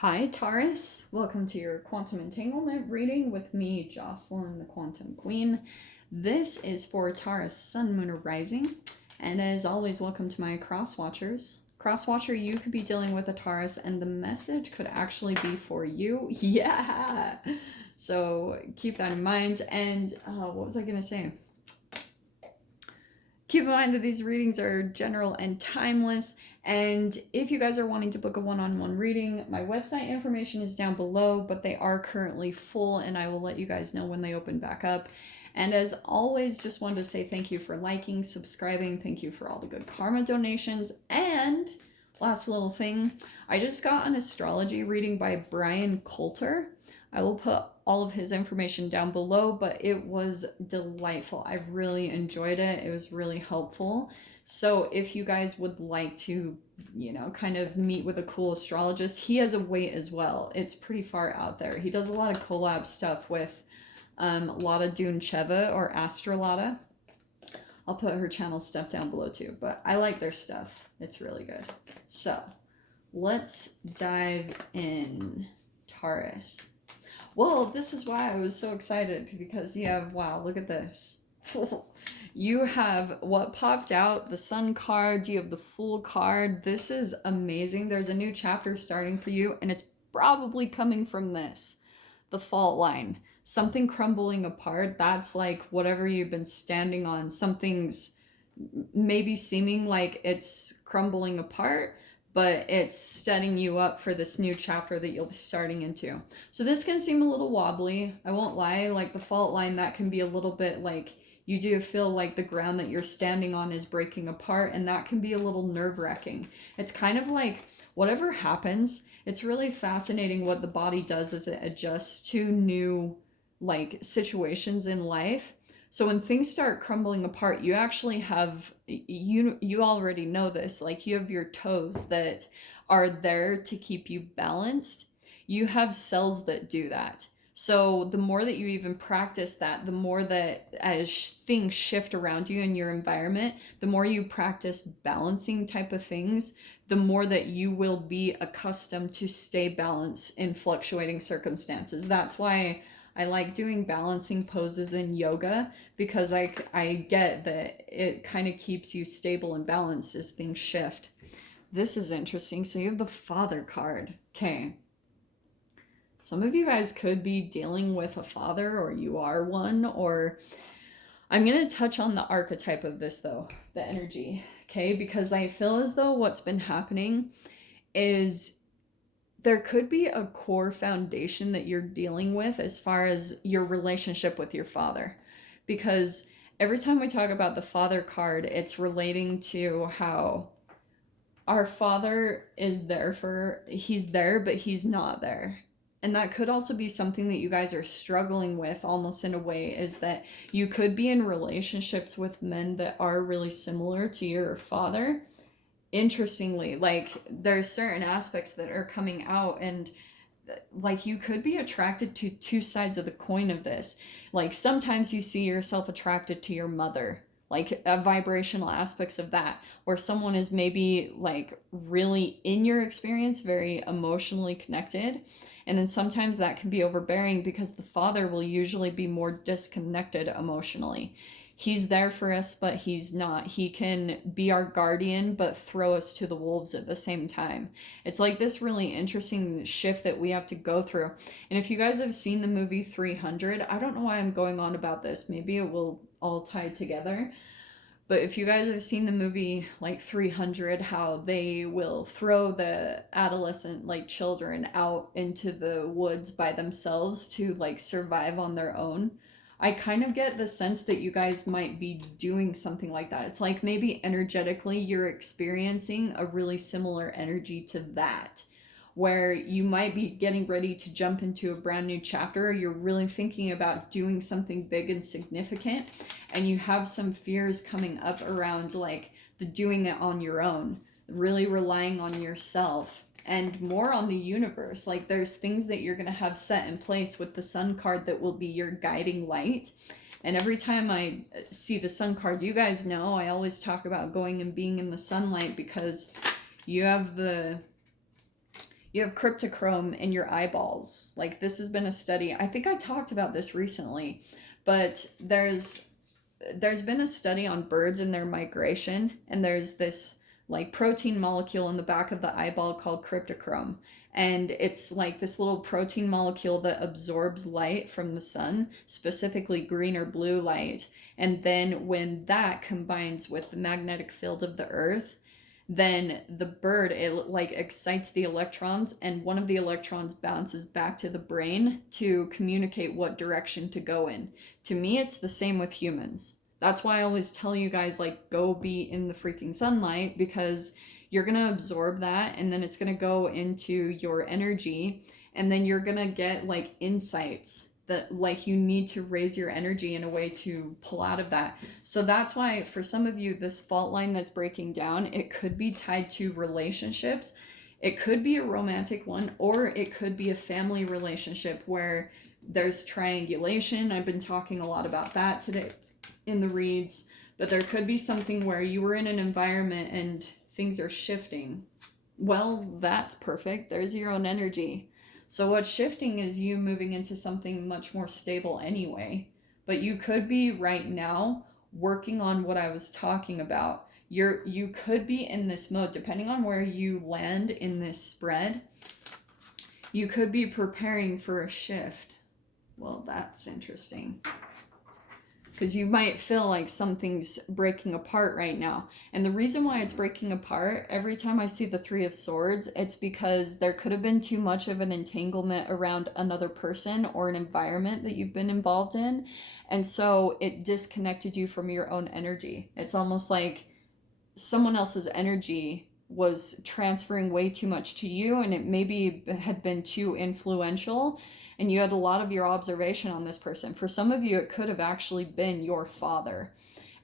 Hi Taurus, welcome to your quantum entanglement reading with me, Jocelyn, the Quantum Queen. This is for Taurus, Sun, Moon, or Rising. And as always, welcome to my cross watchers. Cross watcher, you could be dealing with a Taurus and the message could actually be for you. Yeah! So keep that in mind. And what was I going to say? Keep in mind that these readings are general and timeless. And if you guys are wanting to book a one-on-one reading, my website information is down below, but they are currently full and I will let you guys know when they open back up. And as always, just wanted to say thank you for liking, subscribing. Thank you for all the good karma donations. And last little thing, I just got an astrology reading by BRYAN COLTER. I will put all of his information down below, but it was delightful. I really enjoyed it. It was really helpful. So if you guys would like to, kind of meet with a cool astrologist, he has a weight as well. It's pretty far out there. He does a lot of collab stuff with Lada Duncheva or Astrolada. I'll put her channel stuff down below too, but I like their stuff. It's really good. So let's dive in, Taurus. Well, this is why I was so excited, because you have, wow, look at this. You have what popped out, the Sun card, you have the Fool card. This is amazing. There's a new chapter starting for you, and it's probably coming from this, the fault line. Something crumbling apart. That's like whatever you've been standing on. Something's maybe seeming like it's crumbling apart, but it's setting you up for this new chapter that you'll be starting into. So this can seem a little wobbly. I won't lie, like the fault line, that can be a little bit like you do feel like the ground that you're standing on is breaking apart, and that can be a little nerve-wracking. It's kind of like whatever happens, it's really fascinating what the body does as it adjusts to new like situations in life. So when things start crumbling apart, you actually have, you already know this, like you have your toes that are there to keep you balanced. You have cells that do that. So the more that you even practice that, the more that as things shift around you in your environment, the more you practice balancing type of things, the more that you will be accustomed to stay balanced in fluctuating circumstances. That's why I like doing balancing poses in yoga, because I get that it kind of keeps you stable and balanced as things shift. This is interesting. So you have the Father card. Okay. Some of you guys could be dealing with a father, or you are one, or I'm going to touch on the archetype of this though, the energy. Okay. Because I feel as though what's been happening is there could be a core foundation that you're dealing with as far as your relationship with your father. Because every time we talk about the Father card, it's relating to how our father is there he's there, but he's not there. And that could also be something that you guys are struggling with, almost in a way, is that you could be in relationships with men that are really similar to your father. Interestingly, like there's certain aspects that are coming out, and like you could be attracted to two sides of the coin of this. Like sometimes you see yourself attracted to your mother, like vibrational aspects of that, where someone is maybe like really in your experience very emotionally connected, and then sometimes that can be overbearing because the father will usually be more disconnected emotionally. He's there for us, but he's not. He can be our guardian, but throw us to the wolves at the same time. It's like this really interesting shift that we have to go through. And if you guys have seen the movie 300, I don't know why I'm going on about this. Maybe it will all tie together. But if you guys have seen the movie like 300, how they will throw the adolescent like children out into the woods by themselves to like survive on their own. I kind of get the sense that you guys might be doing something like that. It's like maybe energetically you're experiencing a really similar energy to that, where you might be getting ready to jump into a brand new chapter, or you're really thinking about doing something big and significant, and you have some fears coming up around like the doing it on your own, really relying on yourself and more on the universe. Like there's things that you're going to have set in place with the Sun card that will be your guiding light. And every time I see the Sun card, you guys know I always talk about going and being in the sunlight, because you have the You have cryptochrome in your eyeballs. Like, this has been a study. I think I talked about this recently, but there's been a study on birds and their migration, and there's this like protein molecule in the back of the eyeball called cryptochrome, and it's like this little protein molecule that absorbs light from the sun, specifically green or blue light, and then when that combines with the magnetic field of the earth, then the bird, it like excites the electrons, and one of the electrons bounces back to the brain to communicate what direction to go in. To me, it's the same with humans. That's why I always tell you guys, like, go be in the freaking sunlight, because you're going to absorb that, and then it's going to go into your energy, and then you're going to get like insights that like you need to raise your energy in a way to pull out of that. So that's why for some of you, this fault line that's breaking down, it could be tied to relationships. It could be a romantic one, or it could be a family relationship where there's triangulation. I've been talking a lot about that today in the reads, but there could be something where you were in an environment and things are shifting. Well, that's perfect. There's your own energy. So what's shifting is you moving into something much more stable anyway. But you could be right now working on what I was talking about. You could be in this mode, depending on where you land in this spread. You could be preparing for a shift. Well, that's interesting, because you might feel like something's breaking apart right now. And the reason why it's breaking apart, every time I see the Three of Swords, it's because there could have been too much of an entanglement around another person or an environment that you've been involved in. And so it disconnected you from your own energy. It's almost like someone else's energy was transferring way too much to you, and it maybe had been too influential, and you had a lot of your observation on this person. For some of you, it could have actually been your father,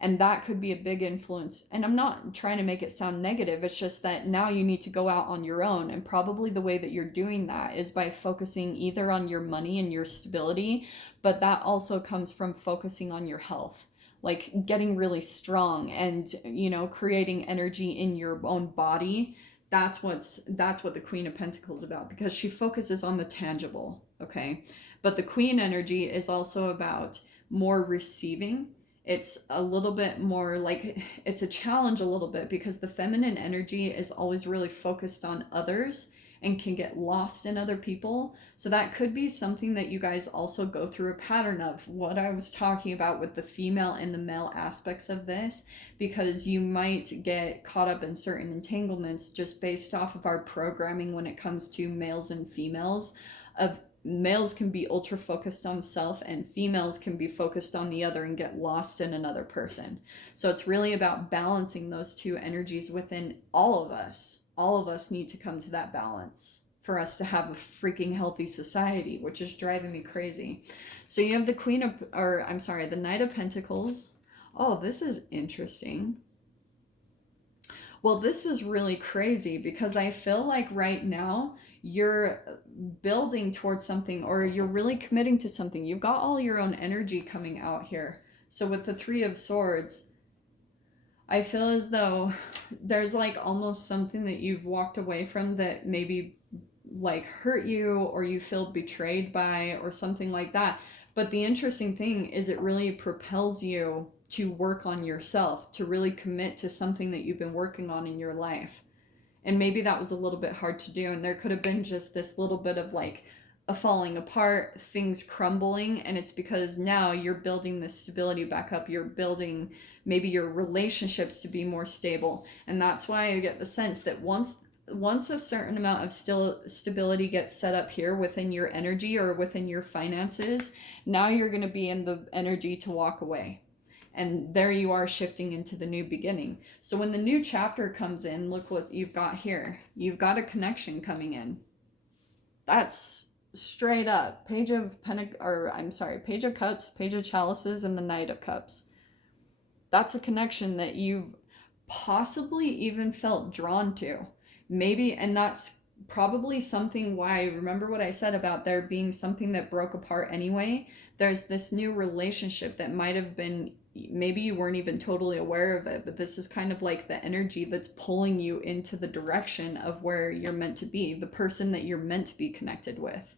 and that could be a big influence. And I'm not trying to make it sound negative, it's just that now you need to go out on your own, and probably the way that you're doing that is by focusing either on your money and your stability, but that also comes from focusing on your health, like getting really strong and, you know, creating energy in your own body. That's what the Queen of Pentacles is about, because she focuses on the tangible, okay? But the Queen energy is also about more receiving. It's a little bit more like, it's a challenge a little bit, because the feminine energy is always really focused on others and can get lost in other people. So that could be something that you guys also go through a pattern of, what I was talking about with the female and the male aspects of this, because you might get caught up in certain entanglements just based off of our programming when it comes to males and females. Of males can be ultra focused on self, and females can be focused on the other and get lost in another person. So it's really about balancing those two energies within all of us. All of us need to come to that balance for us to have a freaking healthy society, which is driving me crazy. So you have the the Knight of Pentacles. Oh, this is interesting. Well, this is really crazy, because I feel like right now you're building towards something, or you're really committing to something. You've got all your own energy coming out here. So with the Three of Swords, I feel as though there's like almost something that you've walked away from that maybe like hurt you, or you feel betrayed by, or something like that. But the interesting thing is it really propels you to work on yourself, to really commit to something that you've been working on in your life. And maybe that was a little bit hard to do, and there could have been just this little bit of like a falling apart, things crumbling, and it's because now you're building this stability back up. You're building maybe your relationships to be more stable. And that's why I get the sense that once a certain amount of stability gets set up here within your energy or within your finances, now you're going to be in the energy to walk away. And there you are, shifting into the new beginning. So when the new chapter comes in, look what you've got here. You've got a connection coming in. That's straight up Page of Cups, Page of Chalices, and the Knight of Cups. That's a connection that you've possibly even felt drawn to. Maybe, and that's probably something why, remember what I said about there being something that broke apart anyway? There's this new relationship that might have been maybe you weren't even totally aware of it, but this is kind of like the energy that's pulling you into the direction of where you're meant to be, the person that you're meant to be connected with.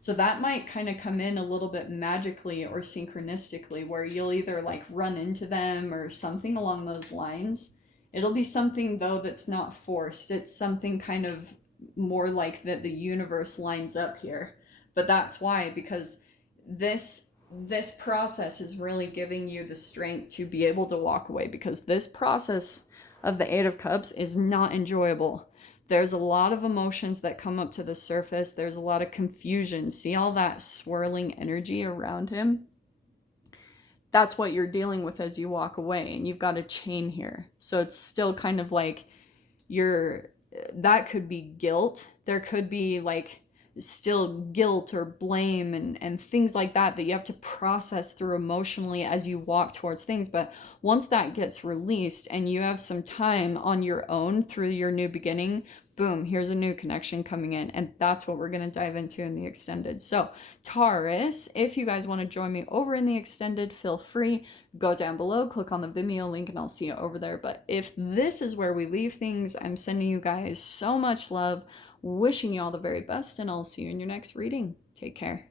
So that might kind of come in a little bit magically or synchronistically, where you'll either like run into them or something along those lines. It'll be something though that's not forced. It's something kind of more like that the universe lines up here. But that's why, because this process is really giving you the strength to be able to walk away, because this process of the 8 of Cups is not enjoyable. There's a lot of emotions that come up to the surface. There's a lot of confusion. See all that swirling energy around him? That's what you're dealing with as you walk away, and you've got a chain here. So it's still kind of like that could be guilt. There could be like still guilt or blame and things like that you have to process through emotionally as you walk towards things. But once that gets released and you have some time on your own through your new beginning, boom, here's a new connection coming in. And that's what we're going to dive into in the extended. So Taurus, if you guys want to join me over in the extended, feel free. Go down below, click on the Vimeo link, and I'll see you over there. But if this is where we leave things, I'm sending you guys so much love, wishing you all the very best, and I'll see you in your next reading. Take care.